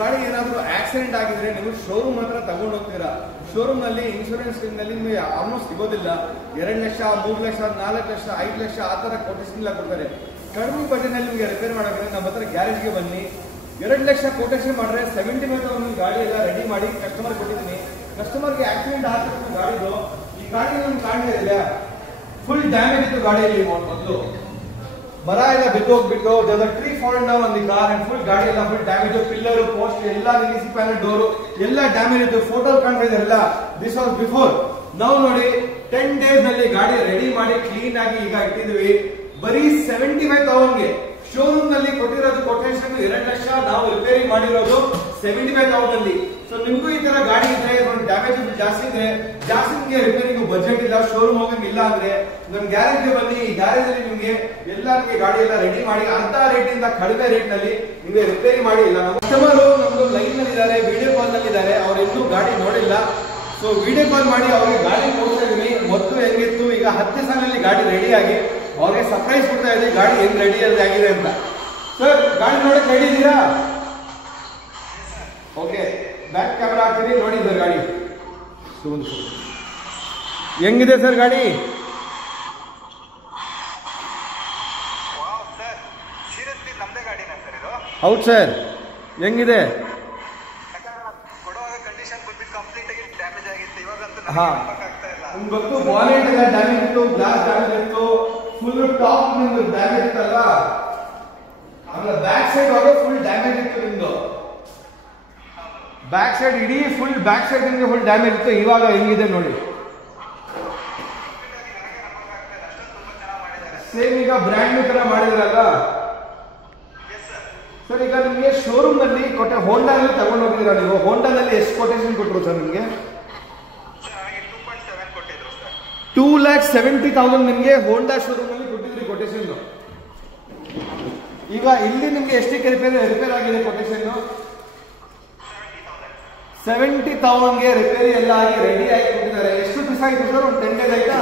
ಗಾಡಿ ಏನಾದರೂ ಆಕ್ಸಿಡೆಂಟ್ ಆಗಿದ್ರೆ ನೀವು ಶೋರೂಮ್ ಹತ್ರ ತಗೊಂಡು ಹೋಗ್ತೀರಾ. ಶೋರೂಮ್ ನಲ್ಲಿ ಇನ್ಶೂರೆನ್ಸ್ ನಲ್ಲಿ ನಿಮಗೆ ಆಲ್ಮೋಸ್ಟ್ ಸಿಗೋದಿಲ್ಲ. 2 ಲಕ್ಷ, 3 ಲಕ್ಷ, 4 ಲಕ್ಷ, 5 ಲಕ್ಷ ಆ ತರ ಕೊಟೇಶನ್ ಎಲ್ಲ ಕೊಡ್ತಾರೆ. ಕಡಿಮೆ ಬಜೆಟ್ ನಲ್ಲಿ ನಿಮಗೆ ರಿಪೇರ್ ಮಾಡೋದ್ರೆ ನಮ್ಮ ಹತ್ರ ಗ್ಯಾರೇಜ್ಗೆ ಬನ್ನಿ. 2 ಲಕ್ಷ ಕೊಟೇಶನ್ ಮಾಡಿದ್ರೆ 70,000 ಗಾಡಿ ಎಲ್ಲ ರೆಡಿ ಮಾಡಿ ಕಸ್ಟಮರ್ ಕೊಟ್ಟಿದ್ದೀನಿ. ಕಸ್ಟಮರ್ಗೆ ಆಕ್ಸಿಡೆಂಟ್ ಆಗಿರೋ ಗಾಡಿದು ಈ ಗಾಡಿ ನಮ್ಗೆ ಕಾಣ್ತಾ ಇದೆಯಾ, ಫುಲ್ ಡ್ಯಾಮೇಜ್ ಇತ್ತು ಗಾಡಿಯಲ್ಲಿ. ಮೊದಲು ಮರ ಎಲ್ಲ ಬಿದ್ದೋಗ್ಬಿಟ್ಟು tree fall down on the car and full ಗಾಡಿ ಎಲ್ಲ ಫುಲ್ ಡ್ಯಾಮೇಜ್. ಪಿಲ್ಲರ್, ಪೋಸ್ಟ್ ಎಲ್ಲ ನಿಲ್ಲಿಸಿ ಪ್ಯಾನಲ್ ಡೋರು ಎಲ್ಲ ಡ್ಯಾಮೇಜ್ ಇತ್ತು. ಫೋಟೋ ಕಾಣ್ತಾ ಇದೆಲ್ಲ. This was before. ನಾವು ನೋಡಿ 10 days ನಲ್ಲಿ ಗಾಡಿ ರೆಡಿ ಮಾಡಿ ಕ್ಲೀನ್ ಆಗಿ ಈಗ ಇಟ್ಟಿದ್ವಿ. ಬರೀ 75,000ಗೆ ಶೋರೂಮ್ ನಲ್ಲಿ ಕೊಟ್ಟಿರೋದು ಕೊಟೇಶನ್ 2 ಲಕ್ಷ, ನಾವು ರಿಪೇರಿ ಮಾಡಿರೋದು 75,000 ಅಲ್ಲಿ. ಸೊ ನಿಮ್ಗೂ ಈ ತರ ಗಾಡಿ ಇದ್ರೆ ಡ್ಯಾಮೇಜ್ ಜಾಸ್ತಿ ಇದ್ರೆ ಜಾಸ್ತಿ ರಿಪೇರಿಗೂ ಬಜೆಟ್ ಇಲ್ಲ, ಶೋರೂಮ್ ಹೋಗಂಗಿಲ್ಲ ಅಂದ್ರೆ ನಮ್ ಗ್ಯಾರೇಜ್ಗೆ ಬನ್ನಿ. ಈ ಗ್ಯಾರೇಜ್ ಅಲ್ಲಿ ನಿಮ್ಗೆ ಎಲ್ಲ ಗಾಡಿ ಎಲ್ಲ ರೆಡಿ ಮಾಡಿ ಅರ್ಧ ರೇಟ್ ಇಂದ ಕಡಿಮೆ ರೇಟ್ ನಲ್ಲಿ ನಿಮ್ಗೆ ರಿಪೇರಿ ಮಾಡಿ. ಇಲ್ಲ ನಮ್ಮ ಕಸ್ಟಮರ್ ನಮ್ದು ಲೈನ್ ನಲ್ಲಿ ಇದ್ದಾರೆ, ವಿಡಿಯೋ ಕಾಲ್ ನಲ್ಲಿ ಇದ್ದಾರೆ, ಅವ್ರು ಇನ್ನೂ ಗಾಡಿ ನೋಡಿಲ್ಲ. ಸೊ ವಿಡಿಯೋ ಕಾಲ್ ಮಾಡಿ ಅವ್ರಿಗೆ ಗಾಡಿ ಕೊಡ್ತಾ ಇದೀನಿ. ಮೊದಲು ಹೆಂಗಿತ್ತು, ಈಗ 10 ದಿವಸದಲ್ಲಿ ಗಾಡಿ ರೆಡಿ ಆಗಿ ಅವ್ರಿಗೆ ಸರ್ಪ್ರೈಸ್ ಕೊಡ್ತಾ ಇದ್ದೀವಿ ಗಾಡಿ ಹೆಂಗ್ ರೆಡಿ ಆಗಿದೆ ಅಂತ. ಸರ್ ಗಾಡಿ ನೋಡಕ್ ರೆಡಿ ಇದ್ದೀರಾ? ಓಕೆ, ಬ್ಯಾಕ್ ಕ್ಯಾಮೆರಾ ಹಾಕ್ತೀನಿ ನೋಡಿ ಸರ್. ಗಾಡಿ ಹೆಂಗಿದೆ ಸರ್ ಗಾಡಿ? ಹೌದು ಸರ್. ಹೆಂಗಿದೆ? ಹಾ, ನಿಮ್ಗೆ ಗೊತ್ತು ಬಾನೆಟ್ ಎಲ್ಲ ಡ್ಯಾಮೇಜ್ ಇತ್ತು, ಗ್ಲಾಸ್ ಡ್ಯಾಮೇಜ್ ಇತ್ತು, ಫುಲ್ ಟಾಪ್ ನಿಮ್ದು ಡ್ಯಾಮೇಜ್ ಇತ್ತಲ್ಲ. ಆಮೇಲೆ ಬ್ಯಾಕ್ ಸೈಡ್ ಹೋಗಿ ಫುಲ್ ಡ್ಯಾಮೇಜ್ ಇತ್ತು ನಿಮ್ದು. ಬ್ಯಾಕ್ ಸೈಡ್ ಇಡೀ ಫುಲ್ ಬ್ಯಾಕ್ ಸೈಡ್ ನಿಮ್ಗೆ ಫುಲ್ ಡ್ಯಾಮೇಜ್ ಇತ್ತು. ಇವಾಗ ಹೆಂಗಿದೆ ನೋಡಿ. ಸೇಮ್ ಈಗ ಬ್ರ್ಯಾಂಡ್ ನ್ಯೂ ತರ ಮಾಡಿದ್ರಲ್ಲ ಸರ್. ಈಗ ನಿಮಗೆ ಶೋರೂಮ್ ನಲ್ಲಿ ಕೊಟ್ಟೆ ಹೋಂಡಾದಲ್ಲಿ ತಗೊಂಡು ಹೋಗಿದ್ದೀರಾ ನೀವು. ಹೋಂಡಾದಲ್ಲಿ ಎಷ್ಟು ಕೊಟೇಶನ್ ಕೊಟ್ಟರು ಸರ್ ನಿಮಗೆ? 2,70,000 ನಿಮಗೆ ಹೋಂಡಾ ಶೋರೂಮ್ ಅಲ್ಲಿ ಕೊಟ್ಟಿದ್ರಿ ಕೊಟೇಶನ್. ಈಗ ಇಲ್ಲಿ ನಿಮ್ಗೆ ಎಷ್ಟಕ್ಕೆ ರಿಪೇರ್ ಆಗಿದೆ ಕೊಟೇಶನ್? 70,000ಗೆ ರಿಪೇರಿ ಎಲ್ಲ ಆಗಿ ರೆಡಿ ಆಗಿ ಕೊಟ್ಟಿದ್ದಾರೆ. ಎಷ್ಟು ದಿವಸ ಆಯ್ತು ಸರ್? ಒಂದು 10 days ಆಯ್ತಾ?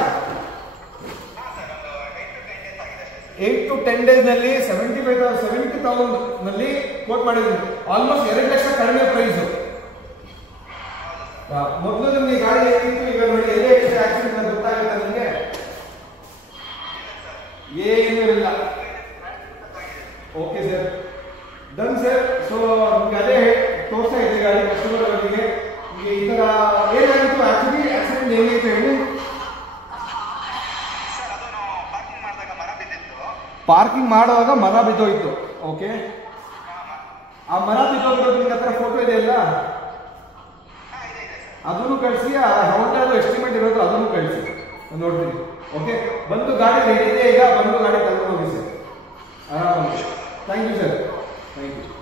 8 to 10 days ನಲ್ಲಿ 70,000 ನಲ್ಲಿ ಕೋಟ್ ಮಾಡಿದ್ರು. ಆಲ್ಮೋಸ್ಟ್ 2 ಲಕ್ಷ ಕಡಿಮೆ ಪ್ರೈಸ್. ಮೊದಲು ನಿಮ್ಗೆ ಗಾಡಿ ಹೇಗಿತ್ತು, ಈಗ ನೋಡಿ ಎಲ್ಲೇ ಆಕ್ಸಿಡೆಂಟ್ ಅಂತ ಗೊತ್ತಾಗುತ್ತೆ ನಿಮಗೆ? ಏನೂ ಇಲ್ಲ. Okay sir, done sir. So ನಿಮ್ಗೆ ಅದೇ ತೋರಿಸ್ತಾ ಇದೆ ಗಾಡಿ ಕಸ್ಟಮರ್ ಅವರಿಗೆ. ಈ ತರ ಏನಾಗಿತ್ತು ಆಕ್ಚುಲಿ ಆಕ್ಸಿಡೆಂಟ್ ಹೇಗಿತ್ತು ಹೇಳಿ? ಪಾರ್ಕಿಂಗ್ ಮಾಡುವಾಗ ಮರ ಬಿದ್ದೋಯ್ತು. ಓಕೆ, ಆ ಮರ ಬಿದ್ದೋಗಿರೋದು ನಿಮ್ಗೆ ಹತ್ರ ಫೋಟೋ ಇದೆ ಅಲ್ಲ, ಅದನ್ನು ಕಳಿಸಿ. ಆ ಹೋಂಡಾದ ಎಸ್ಟಿಮೇಟ್ ಇರೋದು ಅದನ್ನು ಕಳಿಸಿ, ನೋಡ್ತೀನಿ. ಓಕೆ, ಬಂದು ಗಾಡಿ ರೆಡಿ ಇದೆ ಈಗ, ಬಂದು ಗಾಡಿ ತಗೊಂಡು ಹೋಗಿ ಸರ್ ಆರಾಮಾಗಿ. Thank you sir, thank you.